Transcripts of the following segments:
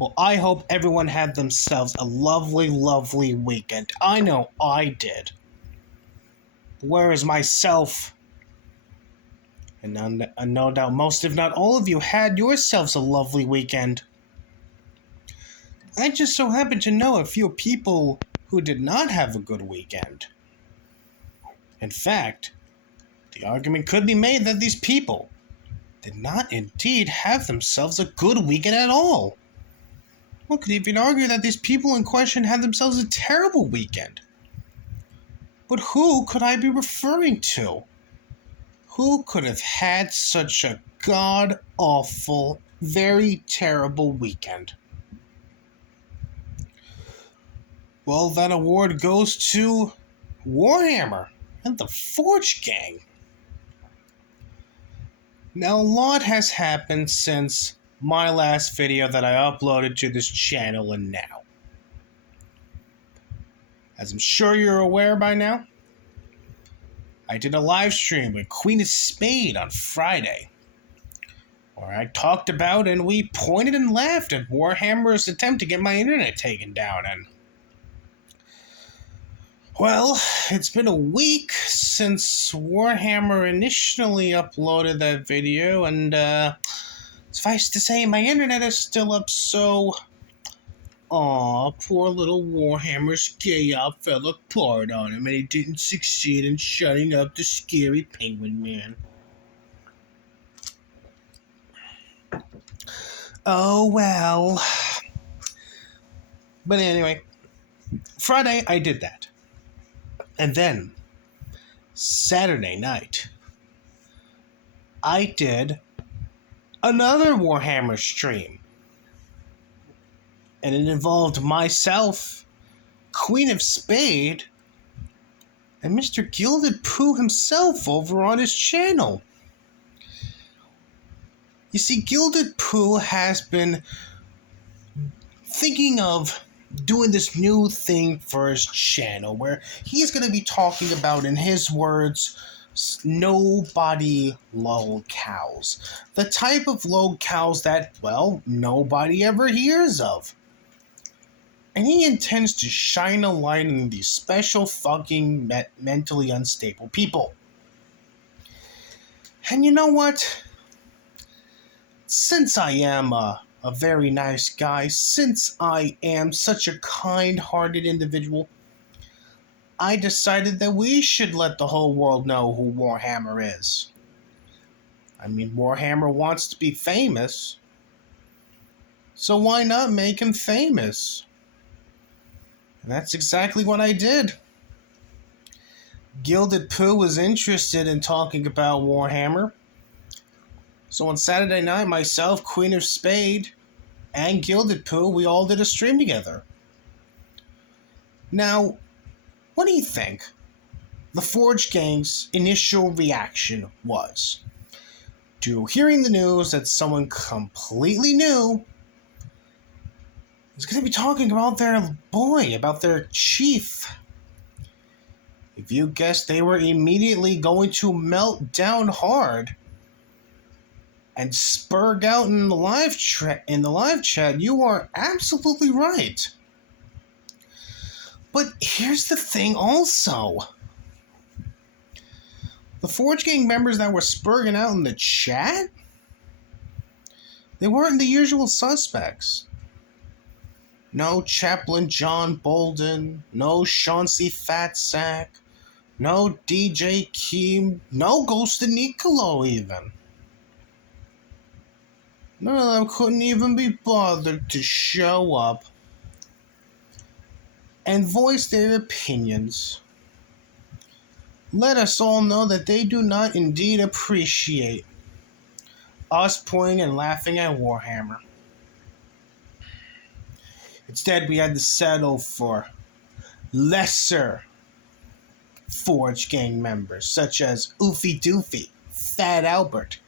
Well, I hope everyone had themselves a lovely, lovely weekend. I know I did. Whereas myself, and no doubt most, if not all of you, had yourselves a lovely weekend. I just so happen to know a few people who did not have a good weekend. In fact, the argument could be made that these people did not indeed have themselves a good weekend at all. One could even argue that these people in question had themselves a terrible weekend. But who could I be referring to? Who could have had such a god-awful, very terrible weekend? Well, that award goes to Warhammer and the Forge Gang. Now, a lot has happened since my last video that I uploaded to this channel and now. As I'm sure you're aware by now, I did a live stream with Queen of Spade on Friday, where I talked about and we pointed and laughed at Warhammer's attempt to get my internet taken down. And well, it's been a week since Warhammer initially uploaded that video, and suffice to say, my internet is still up, so aw, poor little Warhammer's gay op fell apart on him, and he didn't succeed in shutting up the scary penguin man. Oh well. But anyway, Friday I did that. And then, Saturday night, I did another Warhammer stream. And it involved myself, Queen of Spade, and Mr. Gilded Pooh himself over on his channel. You see, Gilded Pooh has been thinking of doing this new thing for his channel where he's going to be talking about, in his words, nobody locales. The type of locales that, well, nobody ever hears of. And he intends to shine a light on these special fucking mentally unstable people. And you know what? Since I am a very nice guy, since I am such a kind-hearted individual, I decided that we should let the whole world know who Warhammer is. I mean, Warhammer wants to be famous, so why not make him famous? And that's exactly what I did. Gilded Pooh was interested in talking about Warhammer, so on Saturday night, myself, Queen of Spade, and Gilded Pooh, we all did a stream together. Now, what do you think the Forge Gang's initial reaction was to hearing the news that someone completely new is going to be talking about their boy, about their chief? If you guessed, they were immediately going to melt down hard and spurg out in the live chat. You are absolutely right. But here's the thing also. The Forge Gang members that were spurging out in the chat, they weren't the usual suspects. No Chaplain John Bolden, no Chauncey Fatsack, no DJ Keem, no Ghost of Nicolo even. None of them couldn't even be bothered to show up and voice their opinions. Let us all know that they do not indeed appreciate us pointing and laughing at Warhammer. Instead, we had to settle for lesser Forge Gang members, such as Oofy Doofy, Fat Albert,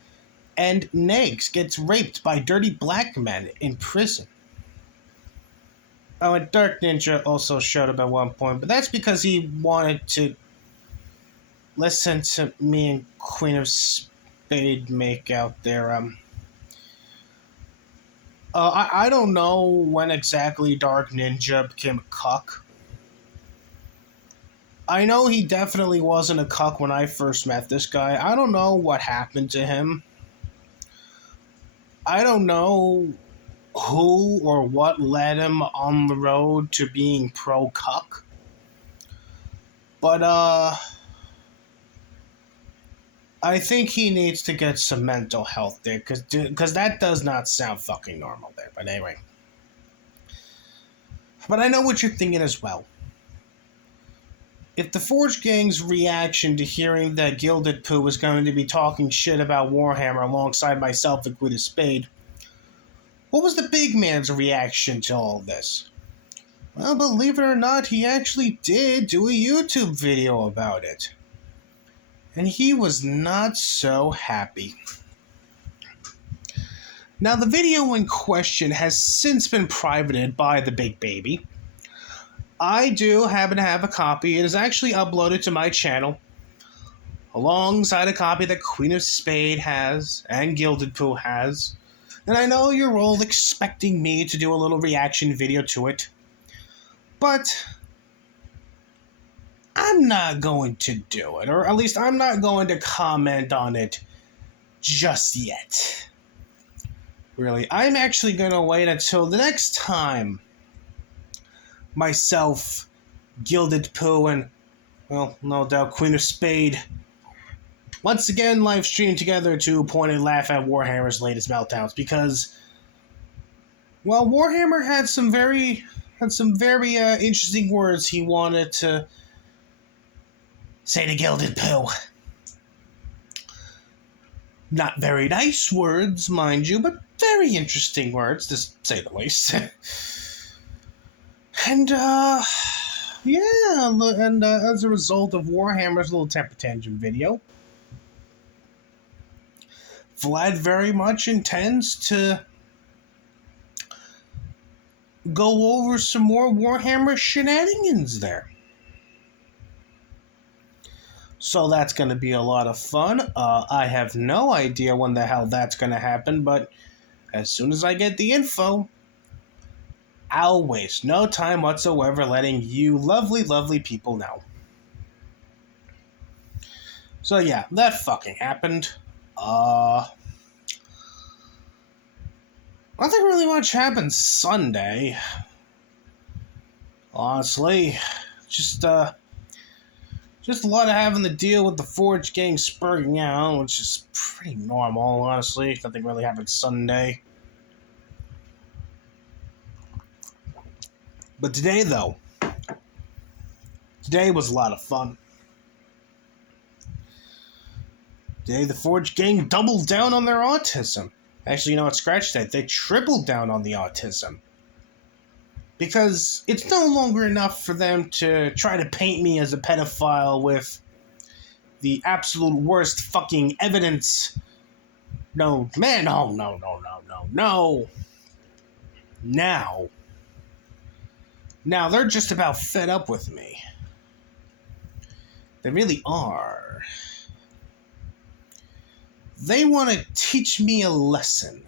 and Negs gets raped by dirty black men in prison. Oh, and Dark Ninja also showed up at one point, but that's because he wanted to listen to me and Queen of Spade make out their I don't know when exactly Dark Ninja became a cuck. I know he definitely wasn't a cuck when I first met this guy. I don't know what happened to him. I don't know who or what led him on the road to being pro cuck. But I think he needs to get some mental health there, because that does not sound fucking normal there. But anyway. But I know what you're thinking as well. If the Forge Gang's reaction to hearing that Gilded Pooh was going to be talking shit about Warhammer alongside myself and Queen of Spade, what was the big man's reaction to all this? Well, believe it or not, he actually did do a YouTube video about it. And he was not so happy. Now, the video in question has since been privated by the big baby. I do happen to have a copy. It is actually uploaded to my channel, alongside a copy that Queen of Spade has and Gilded Pooh has. And I know you're all expecting me to do a little reaction video to it, but I'm not going to do it, or at least I'm not going to comment on it just yet. Really, I'm actually going to wait until the next time myself, Gilded Pooh, and, well, no doubt Queen of Spade once again live stream together to point and laugh at Warhammer's latest meltdowns, because, well, Warhammer had some very interesting words he wanted to say to Gilded Pooh. Not very nice words, mind you, but very interesting words, to say the least. And, yeah, and as a result of Warhammer's little temper tantrum video, Vlad very much intends to go over some more Warhammer shenanigans there. So that's going to be a lot of fun. I have no idea when the hell that's going to happen, but as soon as I get the info, I'll waste no time whatsoever letting you lovely, lovely people know. So yeah, that fucking happened. Nothing really much happened Sunday. Honestly, just a lot of having to deal with the Forge Gang spurting out, which is pretty normal, honestly. Nothing really happened Sunday. But today, though, today was a lot of fun. Today, the Forge Gang doubled down on their autism. Actually, you know what, scratch that. They tripled down on the autism. Because it's no longer enough for them to try to paint me as a pedophile with the absolute worst fucking evidence. No, man, no. Now they're just about fed up with me. They really are. They want to teach me a lesson.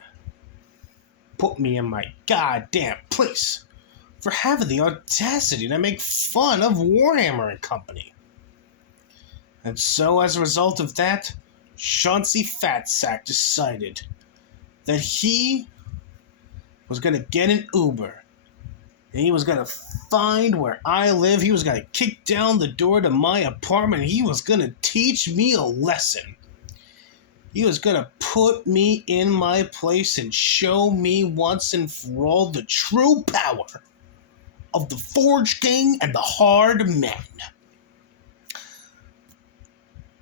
Put me in my goddamn place for having the audacity to make fun of Warhammer and Company. And so, as a result of that, Chauncey Fatsack decided that he was going to get an Uber. And he was going to find where I live. He was going to kick down the door to my apartment. And he was going to teach me a lesson. He was going to put me in my place and show me once and for all the true power of the Forge Gang and the Hard Men.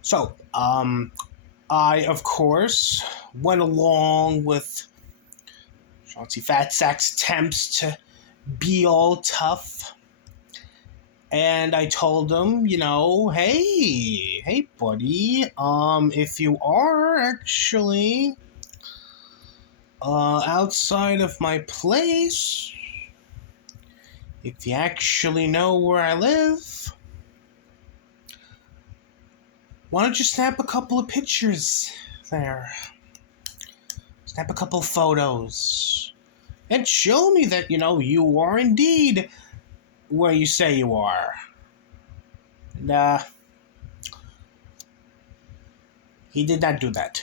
So, I, of course, went along with Chauncey Fatsack's attempts to be all tough. And I told him, you know, hey, buddy, if you are actually outside of my place, if you actually know where I live, why don't you snap a couple of pictures there? Snap a couple of photos. and show me that, you are indeed where you say you are. Nah, he did not do that.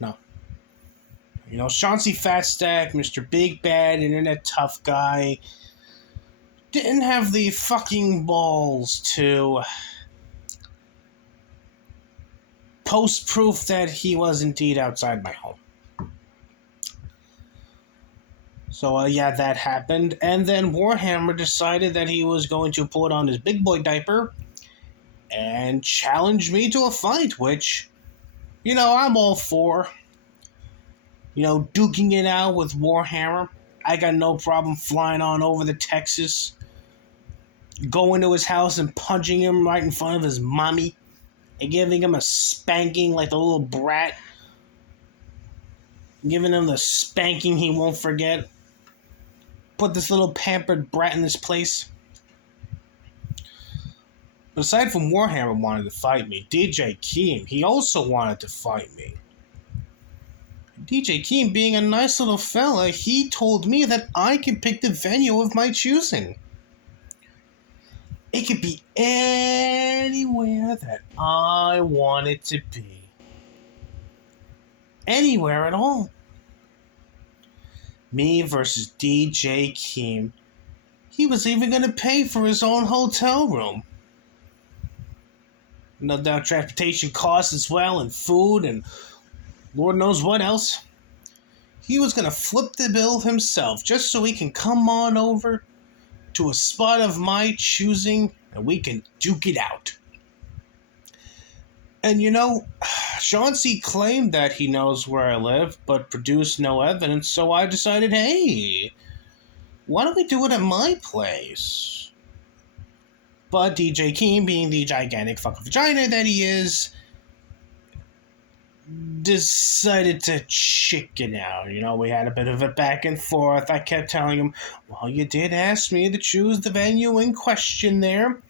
No. Chauncey Fatstack, Mr. Big Bad, Internet Tough Guy, didn't have the fucking balls to post proof that he was indeed outside my home. So, yeah, that happened. And then Warhammer decided that he was going to put on his big boy diaper and challenge me to a fight, which, I'm all for. Duking it out with Warhammer. I got no problem flying on over to Texas, going to his house and punching him right in front of his mommy, and giving him a spanking like a little brat. Giving him the spanking he won't forget. Put this little pampered brat in this place. But aside from Warhammer wanting to fight me, DJ Keem, he also wanted to fight me. DJ Keem, being a nice little fella, he told me that I could pick the venue of my choosing. It could be anywhere that I want it to be. Anywhere at all. Me versus DJ Keem. He was even going to pay for his own hotel room. No doubt transportation costs as well, and food, and Lord knows what else. He was going to flip the bill himself just so he can come on over to a spot of my choosing and we can duke it out. And Chauncey claimed that he knows where I live, but produced no evidence, so I decided, hey, why don't we do it at my place? But DJ Keem, being the gigantic fucking vagina that he is, decided to chicken out. We had a bit of a back and forth. I kept telling him, well, you did ask me to choose the venue in question there.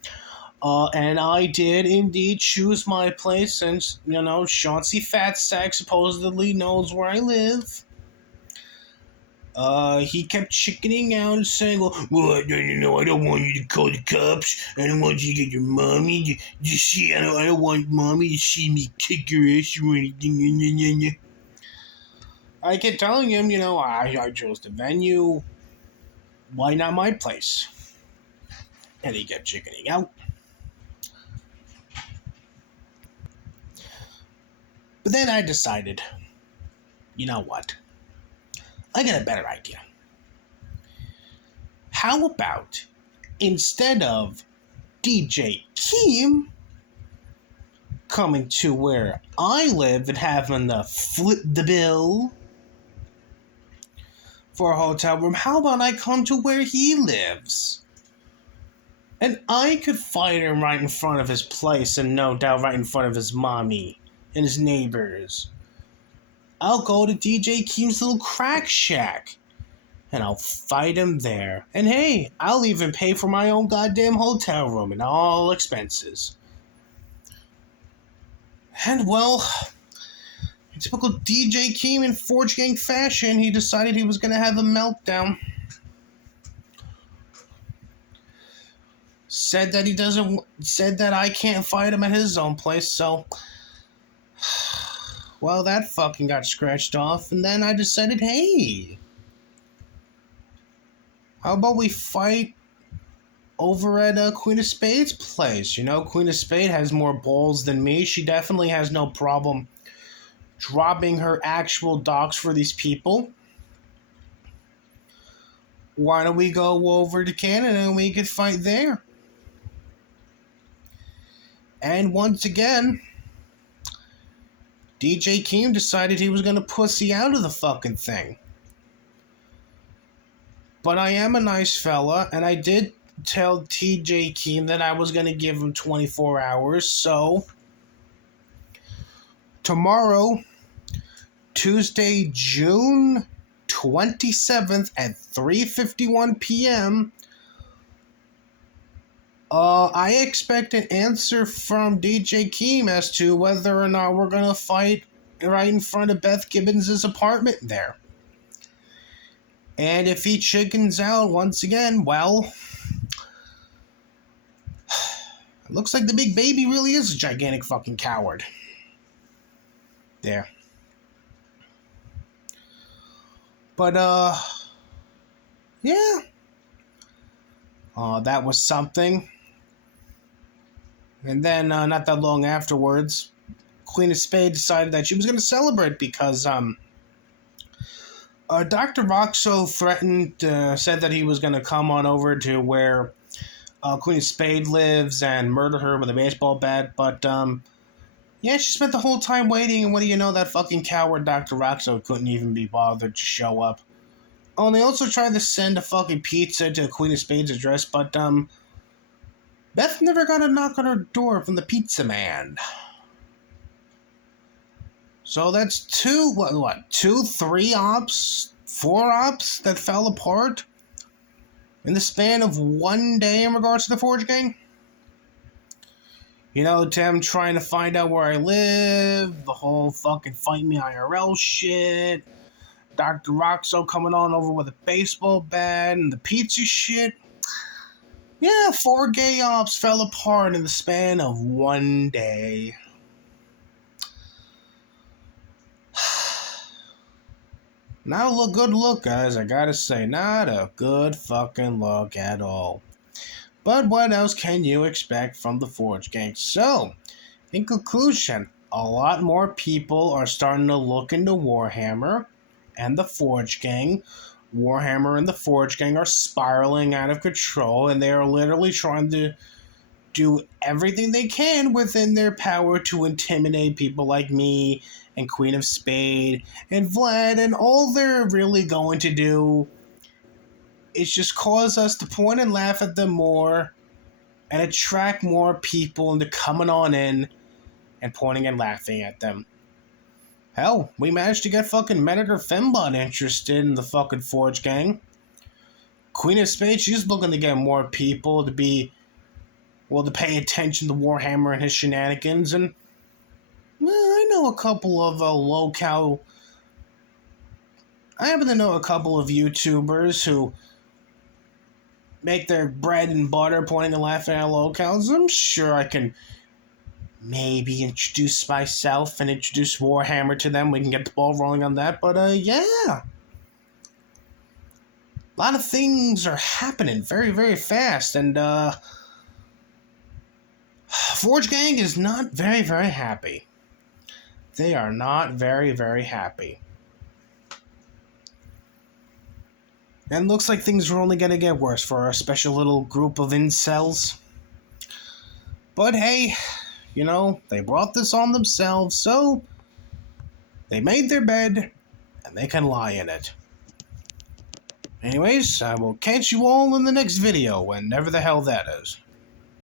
And I did indeed choose my place since, Chauncey Fatstack supposedly knows where I live. He kept chickening out and saying, well, I don't want you to call the cops. I don't want you to get your mommy. I don't want mommy to see me kick your ass or anything. I kept telling him, I chose the venue. Why not my place? And he kept chickening out. But then I decided, you know what? I got a better idea. How about, instead of DJ Keem coming to where I live and having to flip the bill for a hotel room, how about I come to where he lives? And I could fight him right in front of his place, and no doubt right in front of his mommy and his neighbors. I'll go to DJ Keem's little crack shack, and I'll fight him there. And hey, I'll even pay for my own goddamn hotel room and all expenses. And well, in typical DJ Keem in Forge Gang fashion, he decided he was going to have a meltdown. Said that I can't fight him at his own place, so well, that fucking got scratched off, and then I decided, hey, how about we fight over at Queen of Spades' place? Queen of Spades has more balls than me. She definitely has no problem dropping her actual docs for these people. Why don't we go over to Canada and we could fight there? And once again, DJ Keem decided he was going to pussy out of the fucking thing. But I am a nice fella, and I did tell DJ Keem that I was going to give him 24 hours, so tomorrow, Tuesday, June 27th at 3:51 p.m., I expect an answer from DJ Keem as to whether or not we're going to fight right in front of Beth Gibbons' apartment there. And if he chickens out once again, well, it looks like the big baby really is a gigantic fucking coward. There. But, yeah. That was something. And then, not that long afterwards, Queen of Spades decided that she was going to celebrate because, Dr. Roxo threatened, said that he was going to come on over to where Queen of Spades lives and murder her with a baseball bat, but, yeah, she spent the whole time waiting, and what do you know, that fucking coward Dr. Roxo couldn't even be bothered to show up. Oh, and they also tried to send a fucking pizza to Queen of Spades' address, but, Beth never got a knock on her door from the pizza man. So that's two, three ops, four ops that fell apart in the span of one day in regards to the Forge Gang? You know, them trying to find out where I live, the whole fucking find me IRL shit, Dr. Roxo coming on over with a baseball bat, and the pizza shit. Yeah, 4 gay ops fell apart in the span of one day. Not a good look, guys, I gotta say. Not a good fucking look at all. But what else can you expect from the Forge Gang? So, in conclusion, a lot more people are starting to look into Warhammer and the Forge Gang. Warhammer and the Forge Gang are spiraling out of control, and they are literally trying to do everything they can within their power to intimidate people like me and Queen of Spade and Vlad, and all they're really going to do is just cause us to point and laugh at them more and attract more people into coming on in and pointing and laughing at them. Hell, we managed to get fucking Meditor Fembot interested in the fucking Forge Gang. Queen of Spades, she's looking to get more people to be, well, to pay attention to Warhammer and his shenanigans, and I know a couple of I happen to know a couple of YouTubers who make their bread and butter pointing and laughing at locales. I'm sure I can maybe introduce myself and introduce Warhammer to them. We can get the ball rolling on that, but yeah. A lot of things are happening very, very fast, and Forge Gang is not very, very happy. They are not very, very happy. And looks like things are only going to get worse for our special little group of incels. But hey, you know, they brought this on themselves, so they made their bed, and they can lie in it. Anyways, I will catch you all in the next video, whenever the hell that is.